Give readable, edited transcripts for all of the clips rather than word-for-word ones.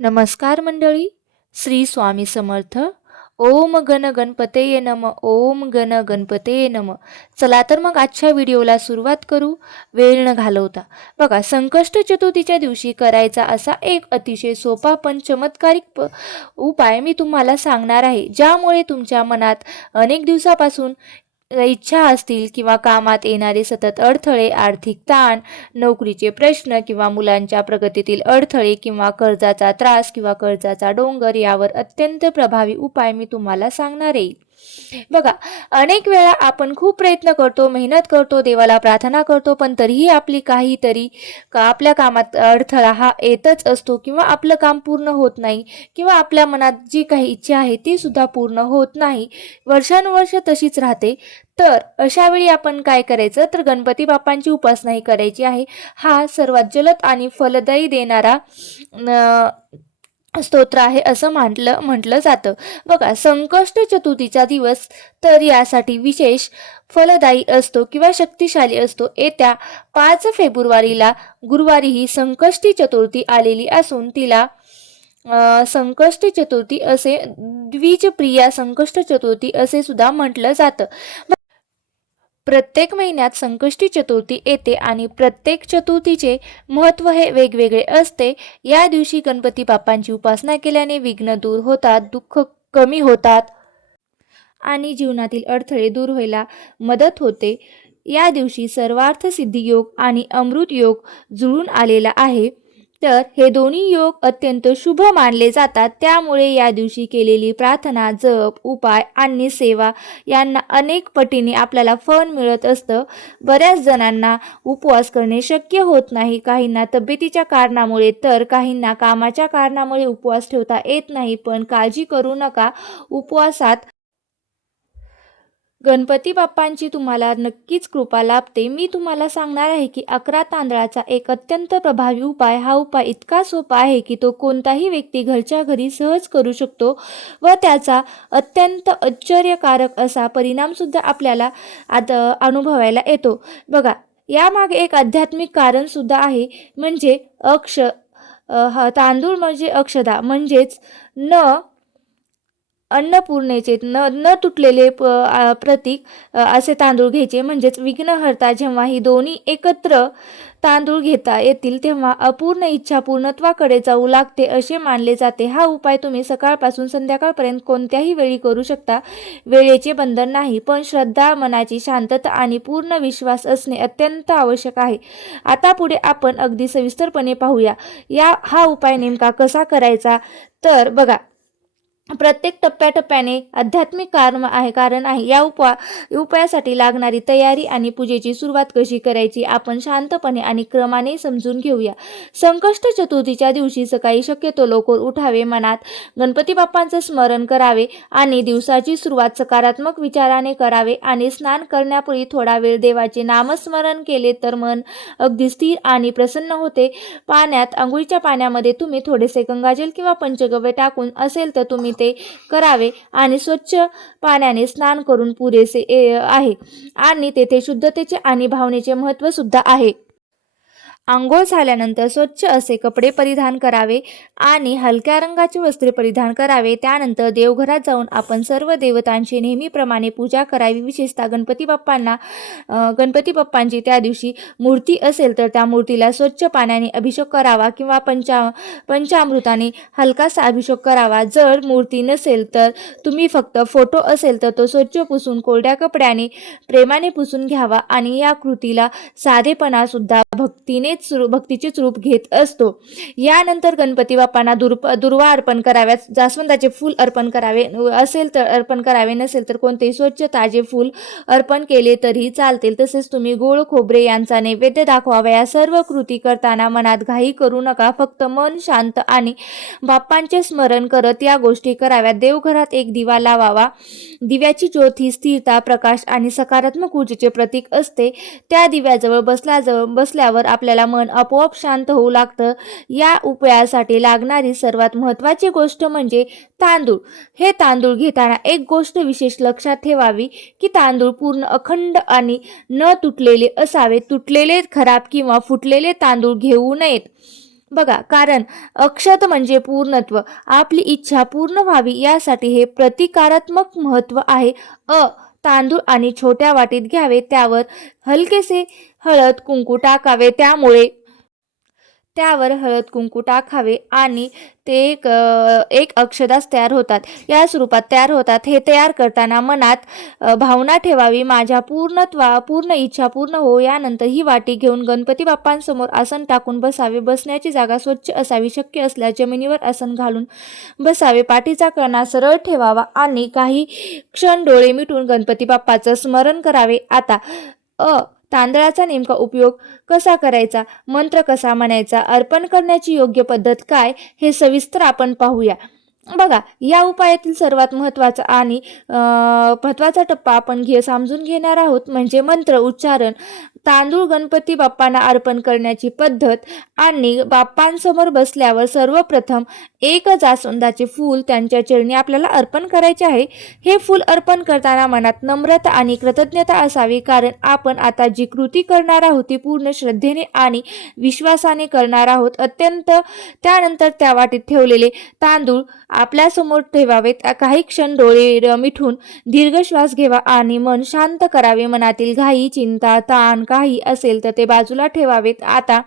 नमस्कार मंडळी. श्री स्वामी समर्थ. ओम गण गणपतये नम. ओम गण गणपतये नम. चला तर मग आजच्या व्हिडिओला सुरुवात करू वेळ न घालवता. बघा, संकष्ट चतुर्थीच्या दिवशी करायचा असा एक अतिशय सोपा पण चमत्कारिक उपाय मी तुम्हाला सांगणार आहे, ज्यामुळे तुमच्या मनात अनेक दिवसापासून इच्छा असतील किंवा कामात येणारे सतत अडथळे, आर्थिक ताण, नोकरीचे प्रश्न किंवा मुलांच्या प्रगतीतील अडथळे किंवा कर्जाचा त्रास किंवा कर्जाचा डोंगर यावर अत्यंत प्रभावी उपाय मी तुम्हाला सांगणार आहे. बघा, अनेक वेळा आपण खूप प्रयत्न करतो, मेहनत करतो, देवाला प्रार्थना करतो, पण तरीही आपल्या कामात अडथळा हा येतच असतो किंवा आपलं काम पूर्ण होत नाही किंवा आपल्या मनात जी काही इच्छा आहे ती सुद्धा पूर्ण होत नाही. वर्षानुवर्ष तशीच राहते. तर अशा वेळी आपण काय करायचं, तर गणपती बाप्पांची उपासना ही करायची आहे. हा सर्वात जलद आणि फलदायी देणारा स्तोत्र आहे असं म्हटलं जातं. बघा, संकष्ट चतुर्थीचा दिवस तर यासाठी विशेष फलदायी असतो किंवा शक्तिशाली असतो. येत्या 5 फेब्रुवारीला गुरुवारी ही संकष्टी चतुर्थी आलेली असून तिला संकष्ट चतुर्थी असे, द्विजप्रिया संकष्ट चतुर्थी असे सुद्धा म्हटलं जातं. प्रत्येक महिन्यात संकष्टी चतुर्थी येते आणि प्रत्येक चतुर्थीचे महत्त्व हे वेगवेगळे असते. या दिवशी गणपती बाप्पांची उपासना केल्याने विघ्न दूर होतात, दुःख कमी होतात आणि जीवनातील अडथळे दूर व्हायला मदत होते. या दिवशी सर्वार्थ सिद्धी योग आणि अमृत योग जुळून आलेला आहे. तर हे दोन्ही योग अत्यंत शुभ मानले जातात. त्यामुळे या दिवशी केलेली प्रार्थना, जप, उपाय आणि सेवा यांना अनेक पटीने आपल्याला फळ मिळत असतं. बऱ्याच जणांना उपवास करणे शक्य होत नाही. काहींना तब्येतीच्या कारणामुळे तर काहींना कामाच्या कारणामुळे उपवास ठेवता येत नाही. पण काळजी करू नका, उपवासात गणपती बाप्पांची तुम्हाला नक्कीच कृपा लाभते. मी तुम्हाला सांगणार आहे की 11 तांदळाचा एक अत्यंत प्रभावी उपाय. हा उपाय इतका सोपा आहे की तो कोणताही व्यक्ती घरच्या घरी सहज करू शकतो व त्याचा अत्यंत आश्चर्यकारक असा परिणाम सुद्धा आपल्याला अनुभवायला येतो. बघा, यामागे एक आध्यात्मिक कारण सुद्धा आहे. म्हणजे तांदूळ म्हणजे अक्षदा, म्हणजेच अन्नपूर्णेचे न तुटलेले प्रतीक असे तांदूळ घ्यायचे. म्हणजेच विघ्नहर्ता जेव्हा ही दोन्ही एकत्र तांदूळ घेता येतील तेव्हा अपूर्ण इच्छा पूर्णत्वाकडे जाऊ लागते असे मानले जाते. हा उपाय तुम्ही सकाळपासून संध्याकाळपर्यंत कोणत्याही वेळी करू शकता. वेळेचे बंधन नाही, पण श्रद्धा, मनाची शांतता आणि पूर्ण विश्वास असणे अत्यंत आवश्यक आहे. आता पुढे आपण अगदी सविस्तरपणे पाहूया हा उपाय नेमका कसा करायचा. तर बघा, प्रत्येक टप्प्याटप्प्याने आध्यात्मिक कारण आहे. या उपायासाठी लागणारी तयारी आणि पूजेची सुरुवात कशी करायची आपण शांतपणे आणि क्रमाने समजून घेऊया. संकष्ट चतुर्थीच्या दिवशी सकाळी शक्यतो लवकर उठावे, मनात गणपती बाप्पांचं स्मरण करावे आणि दिवसाची सुरुवात सकारात्मक विचाराने करावे आणि स्नान करण्यापूर्वी थोडा वेळ देवाचे नामस्मरण केले तर मन अगदी स्थिर आणि प्रसन्न होते. आंघोळीच्या पाण्यामध्ये तुम्ही थोडेसे गंगाजल किंवा पंचगव्य टाकून असेल तर तुम्ही ते करावे आणि स्वच्छ पाण्याने स्नान करून पुरेसे आहे. आणि तेथे शुद्धतेचे आणि भावनेचे महत्त्व सुद्धा आहे. आंघोळ झाल्यानंतर स्वच्छ असे कपडे परिधान करावे आणि हलक्या रंगाचे वस्त्रे परिधान करावे. त्यानंतर देवघरात जाऊन आपण सर्व देवतांची नेहमीप्रमाणे पूजा करावी. विशेषतः गणपती बाप्पांची त्या दिवशी मूर्ती असेल तर त्या मूर्तीला स्वच्छ पाण्याने अभिषेक करावा किंवा पंचामृताने हलकासा अभिषेक करावा. जर मूर्ती नसेल तर तुम्ही फक्त फोटो असेल तर तो स्वच्छ पुसून कोरड्या कपड्याने प्रेमाने पुसून घ्यावा. आणि या कृतीला साधेपणा सुद्धा भक्तीचेच रूप घेत असतो. यानंतर गणपती बाप्पांना दुर्वा अर्पण कराव्यात. जास्वंदाचे फूल अर्पण करावे असेल तर अर्पण करावे, नसेल तर कोणतेही स्वच्छ ताजे फूल अर्पण केले तरी चालतील. तसेच तुम्ही गोड खोबरे यांचा नैवेद्य दाखवावा. या सर्व कृती करताना मनात घाई करू नका. फक्त मन शांत आणि बाप्पांचे स्मरण करत या गोष्टी कराव्यात. देवघरात एक दिवा लावावा. दिव्याची ज्योत ही स्थिरता, प्रकाश आणि सकारात्मक ऊर्जेचे प्रतीक असते. त्या दिव्याजवळ बसल्यावर आपल्याला मन आपोआप शांत होऊ लागतं. या उपायासाठी लागणारी सर्वात महत्त्वाची गोष्ट म्हणजे तांदूळ. हे तांदूळ घेताना एक गोष्ट विशेष लक्षात ठेवावी की तांदूळ पूर्ण अखंड आणि न तुटलेले असावे. तुटलेले, खराब किंवा फुटलेले तांदूळ घेऊ नयेत. बघा, कारण अक्षत म्हणजे पूर्णत्व. आपली इच्छा पूर्ण व्हावी यासाठी हे प्रतिकारात्मक महत्त्व आहे. तांदूळ आणि छोट्या वाटीत घ्यावे, त्यावर हलकेसे हळद कुंकू टाकावे, त्यावर हळद कुंकू टाकावे आणि ते एक अक्षदास तयार होतात, या स्वरूपात तयार होतात. हे तयार करताना मनात भावना ठेवावी, माझ्या पूर्ण इच्छा पूर्ण हो. यानंतर ही वाटी घेऊन गणपती बाप्पांसमोर आसन टाकून बसावे. बसण्याची जागा स्वच्छ असावी, शक्य असल्यास जमिनीवर आसन घालून बसावे. पाठीचा कणा सरळ ठेवावा आणि काही क्षण डोळे मिटून गणपती बाप्पाचं स्मरण करावे. आता तांदळाचा नेमका उपयोग कसा करायचा, मंत्र कसा म्हणायचा, अर्पण करण्याची योग्य पद्धत काय, हे सविस्तर आपण पाहूया. बघा, या उपायातील सर्वात महत्त्वाचा टप्पा आपण समजून घेणार आहोत, म्हणजे मंत्र उच्चारण. तांदूळ गणपती बाप्पांना अर्पण करण्याची पद्धत. आणि बाप्पांसमोर बसल्यावर सर्वप्रथम एक जास्वंदाचे फूल त्यांच्या चरणी आपल्याला अर्पण करायचे आहे. हे फूल अर्पण करताना मनात नम्रता आणि कृतज्ञता असावी, कारण आपण आता जी कृती करणार आहोत ती पूर्ण श्रद्धेने आणि विश्वासाने करणार आहोत. त्यानंतर त्या वाटीत ठेवलेले तांदूळ आपल्यासमोर ठेवावेत. काही क्षण डोळे मिटून दीर्घ श्वास घ्यावा आणि मन शांत करावे. मनातील घाई, चिंता, ताण काही असेल तर ते बाजूला ठेवावेत. आता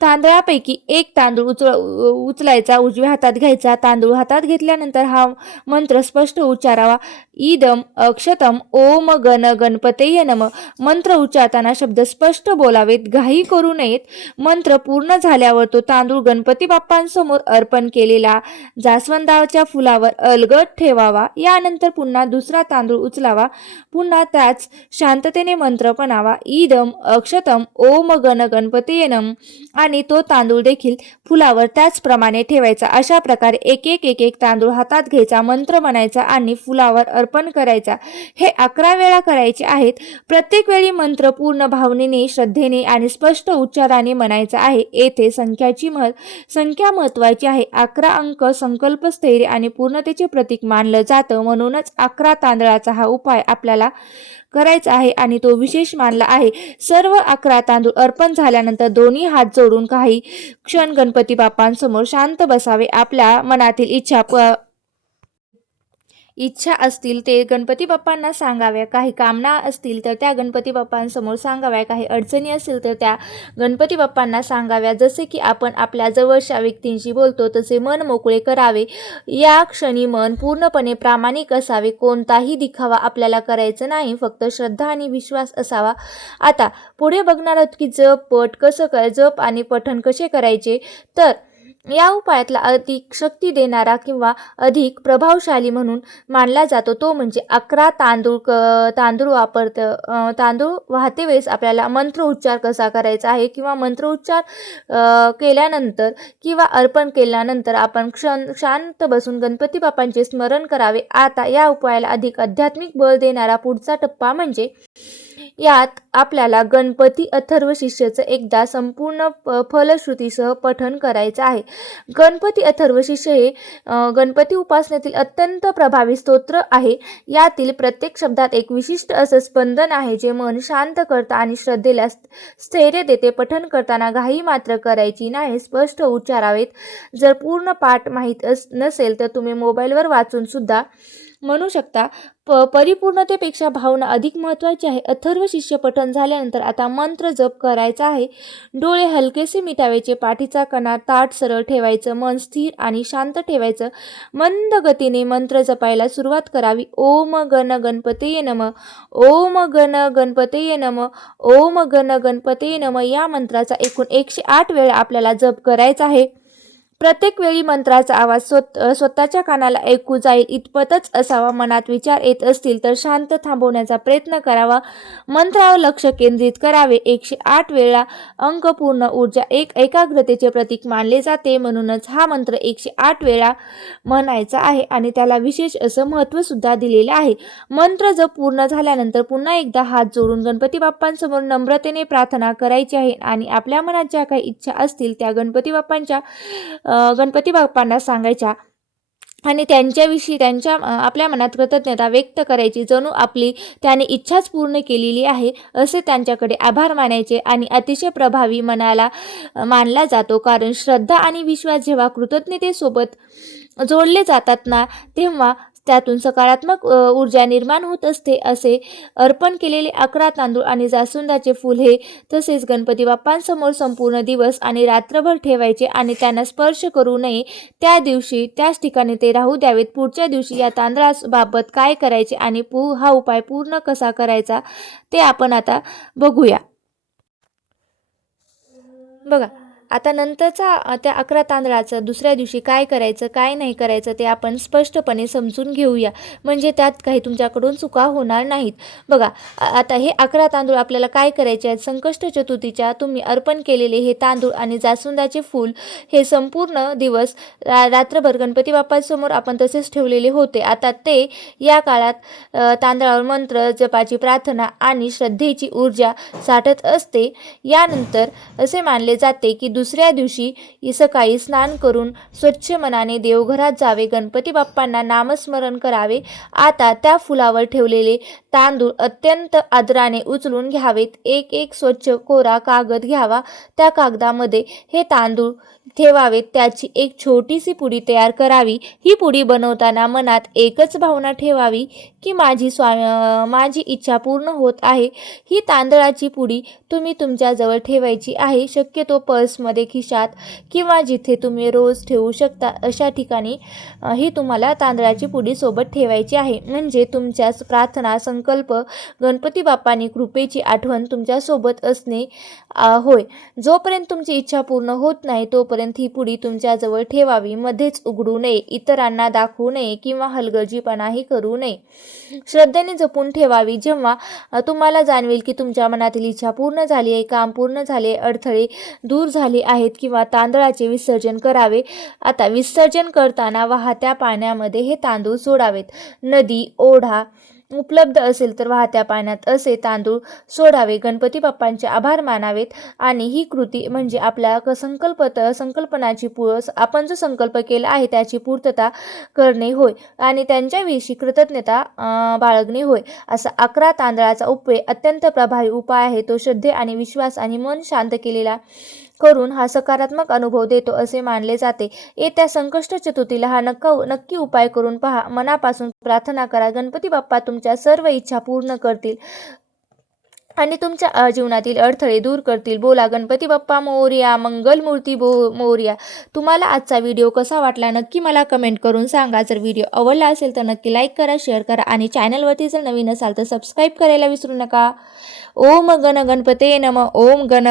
तांदळापैकी एक तांदूळ उचलायचा, उजव्या हातात घ्यायचा. तांदूळ हातात घेतल्यानंतर हा मंत्र स्पष्ट उच्चारावा. इदम अक्षतम ओम गण गणपतये नम. मंत्र उच्चारताना शब्द स्पष्ट बोलावेत, घाई करू नयेत. मंत्र पूर्ण झाल्यावर तो तांदूळ गणपती बाप्पांसमोर अर्पण केलेला जास्वंदाच्या फुलावर अलगद ठेवावा. यानंतर पुन्हा दुसरा तांदूळ उचलावा, पुन्हा त्याच शांततेने मंत्र म्हणावा, इदम अक्षतम ओम गण गणपतये नम, आणि तो तांदूळ देखील फुलावर त्याचप्रमाणे ठेवायचा. अशा प्रकारे एक तांदूळ हातात घ्यायचा, मंत्र म्हणायचा आणि फुलावर अर्पण करायचा. हे 11 वेळा करायचे आहेत. प्रत्येक वेळी मंत्र पूर्ण भावनेने, श्रद्धेने आणि स्पष्ट उच्चाराने म्हणायचा आहे. येथे संख्या महत्वाची आहे. 11 अंक संकल्प, स्थैर्य आणि पूर्णतेचे प्रतीक मानलं जातं. म्हणूनच 11 तांदळाचा हा उपाय आपल्याला करायचा आहे आणि तो विशेष मानला आहे. सर्व 11 तांदूळ अर्पण झाल्यानंतर दोन्ही हात जोडून काही क्षण गणपती बाप्पांसमोर शांत बसावे. आपल्या मनातील इच्छा असतील ते गणपती बाप्पांना सांगाव्या, काही कामना असतील तर त्या गणपती बाप्पांसमोर सांगाव्या, काही अडचणी असतील तर त्या गणपती बाप्पांना सांगाव्या. जसे की आपण आपल्या जवळच्या व्यक्तींशी बोलतो तसे मन मोकळे करावे. या क्षणी मन पूर्णपणे प्रामाणिक असावे. कोणताही दिखावा आपल्याला करायचा नाही, फक्त श्रद्धा आणि विश्वास असावा. आता पुढे बघणार आहोत की जप आणि पठण कसे करायचे. तर या उपायातला अधिक शक्ती देणारा किंवा अधिक प्रभावशाली म्हणून मानला जातो तो म्हणजे 11 तांदूळ तांदूळ वाहते वेळेस आपल्याला मंत्र उच्चार कसा करायचा आहे, किंवा मंत्र उच्चार केल्यानंतर किंवा अर्पण केल्यानंतर आपण शांत बसून गणपती बाप्पांचे स्मरण करावे. आता या उपायाला अधिक आध्यात्मिक बळ देणारा पुढचा टप्पा म्हणजे यात आपल्याला गणपती अथर्व शीर्षेचं एकदा संपूर्ण फलश्रुतीसह पठण करायचं आहे. गणपती अथर्व शीर्ष हे गणपती उपासनेतील अत्यंत प्रभावी स्तोत्र आहे. यातील प्रत्येक शब्दात एक विशिष्ट असं स्पंदन आहे जे मन शांत करतं आणि श्रद्धेला स्थैर्य देते. पठण करताना घाई मात्र करायची नाही, स्पष्ट उच्चारावेत. जर पूर्ण पाठ माहीत नसेल तर तुम्ही मोबाईलवर वाचून सुद्धा म्हणू शकता. परिपूर्णतेपेक्षा भावना अधिक महत्त्वाची आहे. अथर्व शिष्य पठण झाल्यानंतर आता मंत्र जप करायचा आहे. डोळे हलकेसे मिटावायचे, पाठीचा कणा ताठ सरळ ठेवायचं, मन स्थिर आणि शांत ठेवायचं. मंद गतीने मंत्र जपायला सुरुवात करावी. ओम गण गणपतये नम, ओम गण गणपतये नम, ओम गण गणपतये नम. या मंत्राचा एकूण 108 वेळा आपल्याला जप करायचा आहे. प्रत्येक वेळी मंत्राचा आवाज स्वतःच्या कानाला ऐकू जाईल इतपतच असावा. मनात विचार येत असतील तर शांत थांबवण्याचा प्रयत्न करावा. मंत्रावर लक्ष केंद्रित करावे. 108 वेळा अंक पूर्ण ऊर्जा एकाग्रतेचे प्रतीक मानले जाते. म्हणूनच हा मंत्र 108 वेळा म्हणायचा आहे आणि त्याला विशेष असं महत्त्व सुद्धा दिलेलं आहे. मंत्र जप पूर्ण झाल्यानंतर पुन्हा एकदा हात जोडून गणपती बाप्पांसमोर नम्रतेने प्रार्थना करायची आहे आणि आपल्या मनात ज्या काही इच्छा असतील त्या गणपती बाप्पांना सांगायच्या. आणि त्यांच्याविषयी आपल्या मनात कृतज्ञता व्यक्त करायची, जणू आपली त्याने इच्छाच पूर्ण केलेली आहे असे त्यांच्याकडे आभार मानायचे. आणि अतिशय प्रभावी मानला जातो, कारण श्रद्धा आणि विश्वास जेव्हा कृतज्ञतेसोबत जोडले जातात ना, तेव्हा त्यातून सकारात्मक ऊर्जा निर्माण होत असते. असे अर्पण केलेले 11 तांदूळ आणि जास्वंदाचे फूल हे तसेच गणपती बाप्पांसमोर संपूर्ण दिवस आणि रात्रभर ठेवायचे आणि त्यांना स्पर्श करू नये. त्या दिवशी त्याच ठिकाणी ते राहू द्यावेत. पुढच्या दिवशी या तांदळाबाबत काय करायचे आणि हा उपाय पूर्ण कसा करायचा ते आपण आता बघूया. बघा, आता नंतरचा त्या 11 तांदळाचं दुसऱ्या दिवशी काय करायचं, काय नाही करायचं ते आपण स्पष्टपणे समजून घेऊया, म्हणजे त्यात काही तुमच्याकडून चुका होणार नाहीत. बघा, आता हे 11 तांदूळ आपल्याला काय करायचे आहेत. संकष्ट चतुर्थीच्या तुम्ही अर्पण केलेले हे तांदूळ आणि जास्वंदाचे फूल हे संपूर्ण दिवस रात्रभर गणपती बाप्पांसमोर आपण तसेच ठेवलेले होते. आता ते या काळात तांदळावर मंत्र जपाची प्रार्थना आणि श्रद्धेची ऊर्जा साठत असते. यानंतर असे मानले जाते की दुसऱ्या दिवशी सकाळी स्नान करून स्वच्छ मनाने देवघरात जावे, गणपती बाप्पांना नामस्मरण करावे. आता त्या फुलावर ठेवलेले तांदूळ अत्यंत आदराने उचलून घ्यावेत. एक स्वच्छ कोरा कागद घ्यावा, त्या कागदामध्ये हे तांदूळ ठेवावेत. त्याची एक छोटीशी पुडी तयार करावी. ही पुडी बनवताना मनात एकच भावना ठेवावी की माझी इच्छा पूर्ण होत आहे. ही तांदळाची पुडी तुम्ही तुमच्याजवळ ठेवायची आहे, शक्यतो पर्समध्ये, खिशात किंवा जिथे तुम्ही रोज ठेवू शकता अशा ठिकाणी ही तुम्हाला तांदळाची पुडी सोबत ठेवायची आहे. म्हणजे तुमच्या प्रार्थना, संकल्प, गणपती बाप्पांनी कृपेची आठवण तुमच्यासोबत असणे होय. जोपर्यंत तुमची इच्छा पूर्ण होत नाही तोपर्यंत ही पुडी तुमच्याजवळ ठेवावी. मध्येच उघडू नये, इतरांना दाखवू नये किंवा हलगर्जीपणाही करू नये. श्रद्धेने जपून ठेवावी. जेव्हा तुम्हाला जाणवेल की तुमच्या मनातील इच्छा पूर्ण झाली आहे, काम पूर्ण झाले, अडथळे दूर झाले आहेत किंवा तांदळाचे विसर्जन करावे. आता विसर्जन करताना वाहत्या पाण्यामध्ये हे तांदूळ सोडावेत. नदी, ओढा उपलब्ध असेल तर वाहत्या पाण्यात असे तांदूळ सोडावे. गणपती बाप्पांचे आभार मानावेत आणि ही कृती म्हणजे आपल्या संकल्पनाची आपण जो संकल्प केला आहे त्याची पूर्तता करणे होय आणि त्यांच्याविषयी कृतज्ञता बाळगणे होय. असा 11 तांदळाचा उपयोग अत्यंत प्रभावी उपाय आहे. तो श्रद्धे आणि विश्वास आणि मन शांत केलेला करून हा सकारात्मक अनुभव देतो असे मानले जाते. येत्या संकष्ट चतुर्थीला हा नक्की उपाय करून पहा. मनापासून प्रार्थना करा, गणपती बाप्पा तुमच्या सर्व इच्छा पूर्ण करतील आणि तुमच्या जीवनातील अडथळे दूर करतील. बोला गणपती बाप्पा मोरया, मंगलमूर्ती मोरया. तुम्हाला आजचा व्हिडिओ कसा वाटला नक्की मला कमेंट करून सांगा. जर व्हिडिओ आवडला असेल तर नक्की लाईक करा, शेअर करा आणि चॅनलवरती जर नवीन असाल तर सबस्क्राईब करायला विसरू नका. ओम गण गणपते नमः. ओम गण